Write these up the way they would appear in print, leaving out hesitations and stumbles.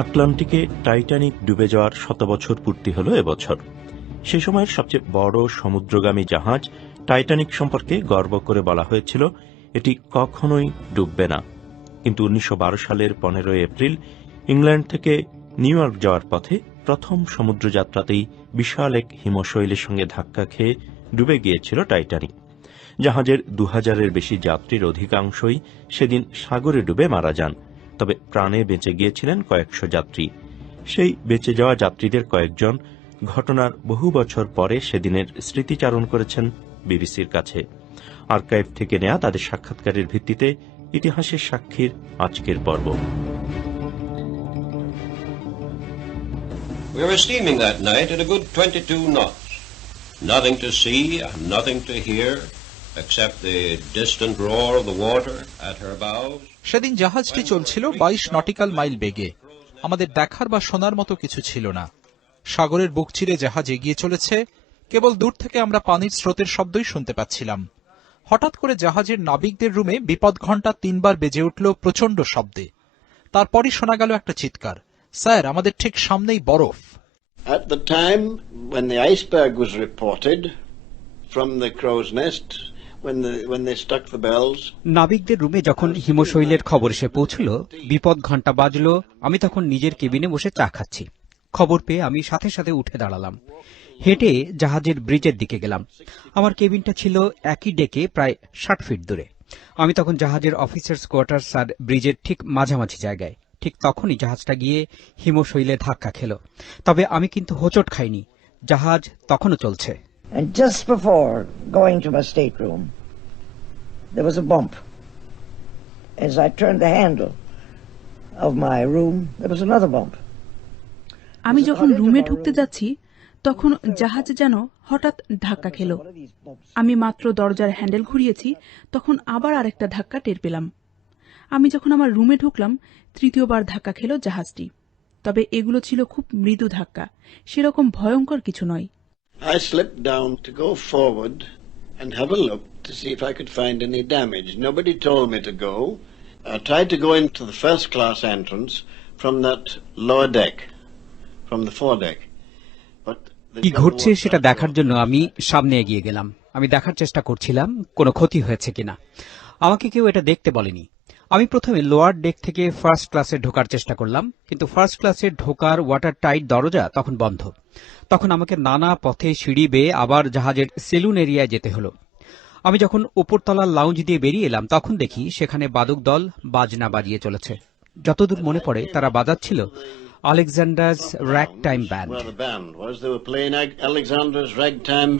আটলান্টিকে Titanic ডুবে যাওয়ার ১০০ বছর পূর্তি হল এবছর। সে সময়ের সবচেয়ে বড় সমুদ্রগামী জাহাজ টাইটানিক সম্পর্কে গর্ব করে বলা হয়েছিল এটি কখনোই ডুববে না। কিন্তু ১৯১২ সালের ১৫ এপ্রিল ইংল্যান্ড থেকে নিউ ইয়র্ক যাওয়ার পথে প্রথম সমুদ্রযাত্রাতেই বিশাল এক হিমশৈলের সঙ্গে ধাক্কা খেয়ে ডুবে গিয়েছিল টাইটানিক। জাহাজের ২০০০-এর বেশি যাত্রীর অধিকাংশই সেদিন সাগরে ডুবে মারা যান, তবে প্রাণে বেঁচে গিয়েছিলেন কয়েকশো যাত্রী। সেই বেঁচে যাওয়া যাত্রীদের কয়েকজন ঘটনার বহু বছর পরে সেদিনের স্মৃতিচারণ করেছেন বিবিসির কাছে। আর্কাইভ থেকে নেয়া তাদের সাক্ষাৎকারের ভিত্তিতে ইতিহাসের সাক্ষীর আজকের পর্ব। We were steaming that night at a good 22 knots. Nothing to see and nothing to hear except the distant roar of the water at her bows. সেদিন জাহাজটি চলছিল ২২ নটিক্যাল মাইল বেগে। আমাদের দেখার বা শোনার মতো কিছু ছিল না। সাগরের বুক চিরে জাহাজ এগিয়ে চলেছে, কেবল দূর থেকে আমরা পানির স্রোতের শব্দই শুনতে পাচ্ছিলাম। হঠাৎ করে জাহাজের নাবিকদের রুমে বিপদ ঘণ্টা ৩ বার বেজে উঠল প্রচন্ড শব্দে। তারপরই শোনা গেল একটা চিৎকার, স্যার, আমাদের ঠিক সামনেই বরফ। At the time when the iceberg was reported from the crow's nest, when they struck the bells, নাবিকদের রুমে যখন হিমশৈলের খবর এসে পৌঁছল, বিপদ ঘণ্টা বাজল, আমি তখন নিজের কেবিনে বসে চা খাচ্ছি। খবর পেয়ে আমি সাথে সাথে উঠে দাঁড়ালাম, হেঁটে জাহাজের ব্রিজের দিকে গেলাম। আমার কেবিনটা ছিল একই ডেকে প্রায় ৬০ ফিট দূরে। আমি তখন জাহাজের অফিসার্স কোয়ার্টার্স আর ব্রিজের ঠিক মাঝামাঝি জায়গায়। ঠিক তখনই জাহাজটা গিয়ে হিমশৈলে ধাক্কা খেল। তবে আমি কিন্তু হোঁচট খাইনি, জাহাজ তখনও চলছে। And just before going to my stateroom, there was a bump. As I turned the handle of my room, there was another bump. আমি যখন রুমে ঢুকতে যাচ্ছি তখন জাহাজ যেন হঠাৎ ধাক্কা খেল। আমি মাত্র দরজার হ্যান্ডেল ঘুরিয়েছি, তখন আবার আরেকটা ধাক্কা টের পেলাম। আমি যখন আমার রুমে ঢুকলাম, তৃতীয়বার ধাক্কা খেল জাহাজটি। তবে এগুলো ছিল খুব মৃদু ধাক্কা, সেরকম ভয়ঙ্কর কিছু নয়। I slipped down to go forward and have a look to see if I could find any damage. Nobody told me to go. I tried to go into the first class entrance from that lower deck, from the foredeck. But কি ঘটছে সেটা দেখার জন্য আমি সামনে এগিয়ে গেলাম। আমি দেখার চেষ্টা করছিলাম কোনো ক্ষতি হয়েছে কিনা। আমাকে কেউ এটা দেখতে বলেনি। আমি প্রথমে লোয়ার ডেক থেকে ফার্স্ট ক্লাসে ঢোকার চেষ্টা করলাম, কিন্তু ফার্স্ট ক্লাসে ঢোকার ওয়াটার টাইট দরজা তখন বন্ধ। তখন আমাকে নানা পথে সিঁড়ি বেয়ে আবার জাহাজের সেলুন এরিয়ায় যেতে হলো। আমি যখন উপরতলার লাউঞ্জ দিয়ে বেরিয়ে এলাম, তখন দেখি সেখানে বাদক দল বাজনা বাজিয়ে চলেছে। যতদূর মনে পড়ে তারা বাজাচ্ছিল আলেকজান্ডার্স র্যাগটাইম band. where the band was, they were playing Alexander's Ragtime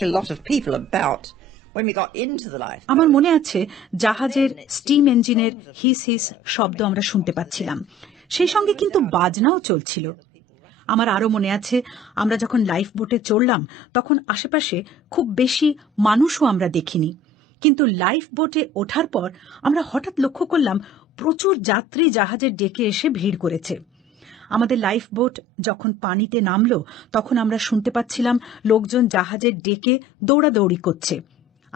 such a lot of people about. When we got into the life, আমার মনে আছে জাহাজের স্টিম ইঞ্জিনের হিস হিস শব্দ আমরা শুনতে পাচ্ছিলাম, সেই সঙ্গে কিন্তু বাজনাও চলছিল। আমার আরো মনে আছে আমরা যখন লাইফ বোটে চড়লাম তখন আশেপাশে খুব বেশি মানুষও আমরা দেখিনি, কিন্তু লাইফ বোটে ওঠার পর আমরা হঠাৎ লক্ষ্য করলাম প্রচুর যাত্রী জাহাজের ডেকে এসে ভিড় করেছে। আমাদের লাইফ বোট যখন পানিতে নামলো তখন আমরা শুনতে পাচ্ছিলাম লোকজন জাহাজের ডেকে দৌড়াদৌড়ি করছে।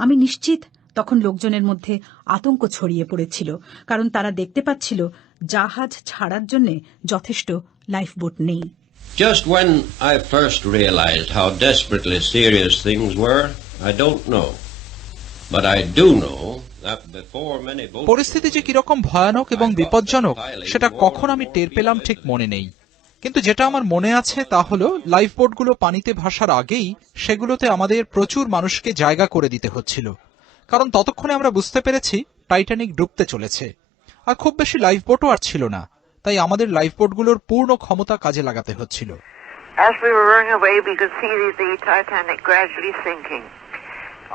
আমি নিশ্চিত তখন লোকজনের মধ্যে আতঙ্ক ছড়িয়ে পড়েছিল, কারণ তারা দেখতে পাচ্ছিল জাহাজ ছাড়ার জন্য যথেষ্ট লাইফ বোট নেই। Just when I first realized how desperately serious things were, I don't know. But I do know that before many boats... পরিস্থিতি যে কিরকম ভয়ানক এবং বিপজ্জনক সেটা কখন আমি টের পেলাম ঠিক মনে নেই, কিন্তু যেটা আমার মনে আছে তা হলো লাইফ বোটগুলো পানিতে ভাসার আগেই সেগুলোতে আমাদের প্রচুর মানুষকে জায়গা করে দিতে হচ্ছিল, কারণ ততক্ষণে আমরা বুঝতে পেরেছি টাইটানিক ডুবতে চলেছে আর খুব বেশি লাইফ বোটও আর ছিল না, তাই আমাদের লাইফ বোটগুলোর পূর্ণ ক্ষমতা কাজে লাগাতে হচ্ছিল। As we were rowing away, we could see the Titanic gradually sinking.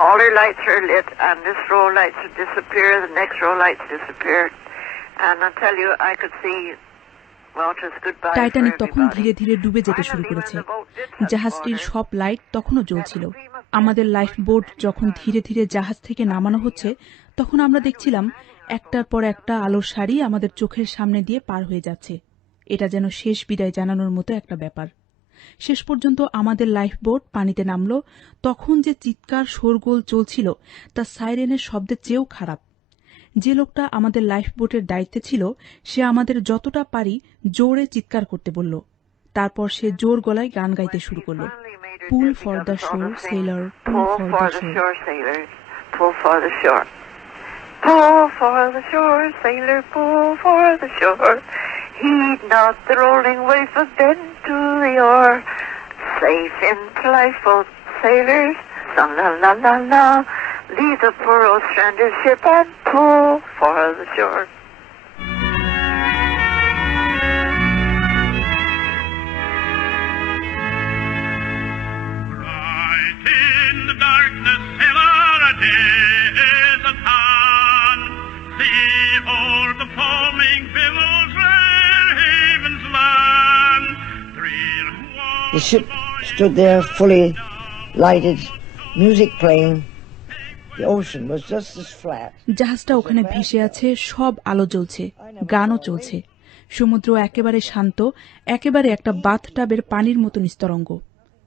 All her lights are lit, and this row of lights would disappear, the next row of lights disappeared, and I tell you, I could see... Titanic তখন ধীরে ধীরে ডুবে যেতে শুরু করেছে। জাহাজটির সব light তখনও জ্বলছিল। আমাদের লাইফ বোট যখন ধীরে ধীরে জাহাজ থেকে নামানো হচ্ছে তখন আমরা দেখছিলাম একটার পর একটা আলোর সারি আমাদের চোখের সামনে দিয়ে পার হয়ে যাচ্ছে। এটা যেন শেষ বিদায় জানানোর মতো একটা ব্যাপার। শেষ পর্যন্ত আমাদের লাইফ বোট পানিতে নামলো। তখন যে চিৎকার শোরগোল চলছিল তা সাইরেনের শব্দের চেয়েও খারাপ। যে লোকটা আমাদের লাইফ বোটের দায়িত্বে ছিল সে আমাদের যতটা পারি জোরে চিৎকার করতে বলল। তারপর সে জোর গলায় গান গাইতে শুরু করল, pull for the shore sailor, pull for the shore, pull for the shore, pull for the shore, sailor, pull for the shore. Heed not the rolling waves, but bend to the oar. Safe into lifeboat, sailors, la la la la la. Leave the poor old stranded ship and pull for the shore. Right in the darkness, sailor, a day is at hand. See o'er the foaming billows where havens land. The ship stood there fully lighted, music playing. The ocean was just as flat. জাহাজটা ওখানে ভেসে আছে, সব আলো জ্বলছে, গানও চলছে। সমুদ্র একেবারে শান্ত, একেবারে একটা বাথটাবের পানির মতো নিস্তরঙ্গ।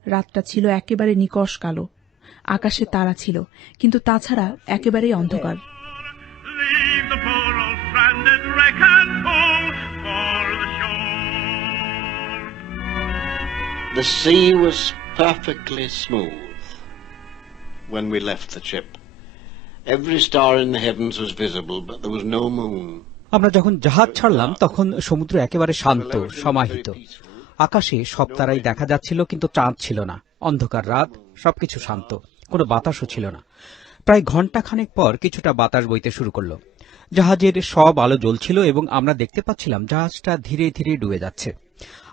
রাতটা ছিল একেবারে নিকষ কালো, আকাশে তারা ছিল, কিন্তু তাছাড়া একেবারেই অন্ধকার। The sea was perfectly smooth when we left the ship. Every star in the heavens was visible, but there was no moon. আমরা যখন জাহাজ ছাড়লাম তখন সমুদ্র একেবারে শান্ত, সমাহিত। আকাশে সব তারাই দেখা যাচ্ছিল, কিন্তু চাঁদ ছিল না। অন্ধকার রাত, সবকিছু শান্ত, কোনো বাতাসও ছিল না। প্রায় ঘণ্টাখানেক পর কিছুটা বাতাস বইতে শুরু করলো। জাহাজের সব আলো জ্বলছিল এবং আমরা দেখতে পাচ্ছিলাম জাহাজটা ধীরে ধীরে ডুবে যাচ্ছে।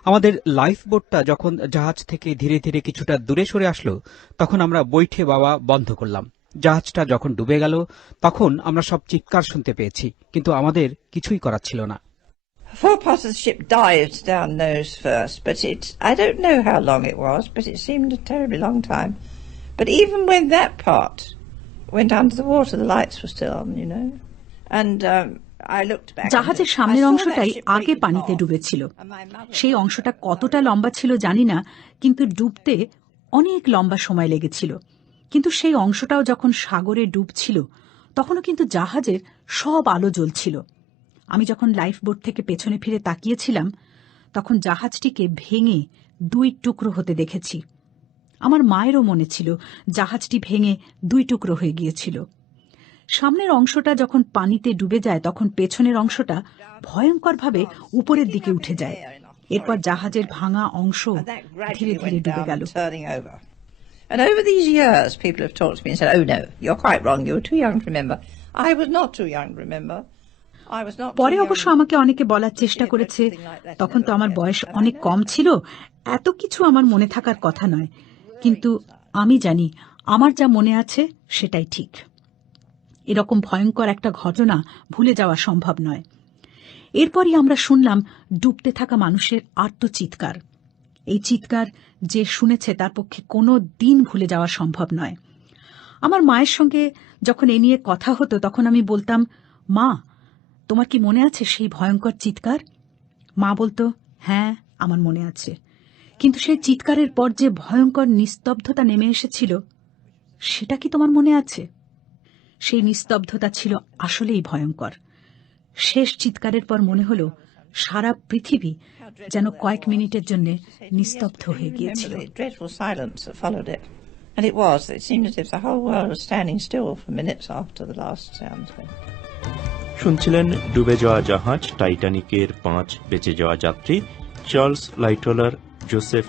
আমাদের লাইফ বোটটা যখন জাহাজ থেকে ধীরে ধীরে কিছুটা দূরে সরে আসলো তখন আমরা বৈঠে বাওয়া বন্ধ করলাম। জাহাজটা যখন ডুবে গেল তখন আমরা সব চিৎকার শুনতে পেয়েছি, কিন্তু আমাদের কিছুই করার ছিল না। Four parts of the ship dived down nose first, but I don't know how long it was, but it seemed a terribly long time. But even when that part went under the water, the lights were still on, you know. And I looked back. জাহাজের সামনের অংশটাই আগে পানিতে ডুবেছিল। সেই অংশটা কতটা লম্বা ছিল জানি না, কিন্তু ডুবতে অনেক লম্বা সময় লেগেছিল। কিন্তু সেই অংশটাও যখন সাগরে ডুবছিল তখনও কিন্তু জাহাজের সব আলো জ্বলছিল। আমি যখন লাইফ বোট থেকে পেছনে ফিরে তাকিয়েছিলাম তখন জাহাজটিকে ভেঙে দুই টুকরো হতে দেখেছি। আমার মায়েরও মনে ছিল জাহাজটি ভেঙে দুই টুকরো হয়ে গিয়েছিল। সামনের অংশটা যখন পানিতে ডুবে যায় তখন পেছনের অংশটা ভয়ঙ্করভাবে উপরের দিকে উঠে যায়। এরপর জাহাজের ভাঙা অংশ ধীরে ধীরে ডুবে গেল। And over these years, people have talked to me and said, "Oh no, you're quite wrong. You were too young to remember." I was not too young to remember. I was not. পরে অবশ্য আমাকে অনেকে বলার চেষ্টা করেছে, তখন তো আমার বয়স অনেক কম ছিল, এত কিছু আমার মনে থাকার কথা নয়। কিন্তু আমি জানি আমার যা মনে আছে সেটাই ঠিক। এরকম ভয়ঙ্কর একটা ঘটনা ভুলে যাওয়া সম্ভব নয়। এরপরই আমরা শুনলাম ডুবতে থাকা মানুষের আর্তচিৎকার। এই চিৎকার যে শুনেছে তার পক্ষে কোনো দিন ভুলে যাওয়া সম্ভব নয়। আমার মায়ের সঙ্গে যখন এ নিয়ে কথা হতো তখন আমি বলতাম, মা, তোমার কি মনে আছে সেই ভয়ঙ্কর চিৎকার? মা বলতো, হ্যাঁ, আমার মনে আছে। কিন্তু সেই চিৎকারের পর যে ভয়ঙ্কর নিস্তব্ধতা নেমে এসেছিল, সেটা কি তোমার মনে আছে? সেই নিস্তব্ধতা ছিল আসলেই ভয়ঙ্কর। শেষ চিৎকারের পর মনে হলো সারা পৃথিবী যেন কয়েক মিনিটের জন্য নিস্তব্ধ হয়ে গিয়েছিল। Dreadful silence that followed it. And it was. It seemed as if the whole world was standing still for minutes after the last sound. শুনছিলেন ডুবে যাওয়া জাহাজ টাইটানিকের 5 বেঁচে যাওয়া যাত্রী চার্লস লাইটলার, জোসেফ